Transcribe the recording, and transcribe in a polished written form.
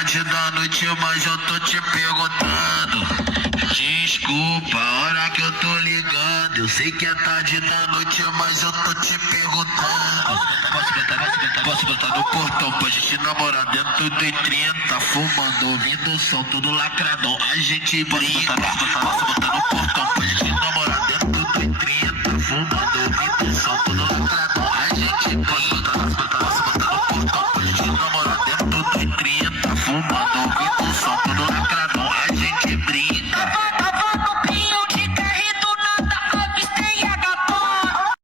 tarde da noite, mas eu tô te perguntando. Desculpa a hora que eu tô ligando. Eu sei que é tarde da noite, mas eu tô te perguntando. Posso botar no portão pra gente namorar dentro do 30, fumando, ouvindo o som, tudo lacradão, a gente brinca.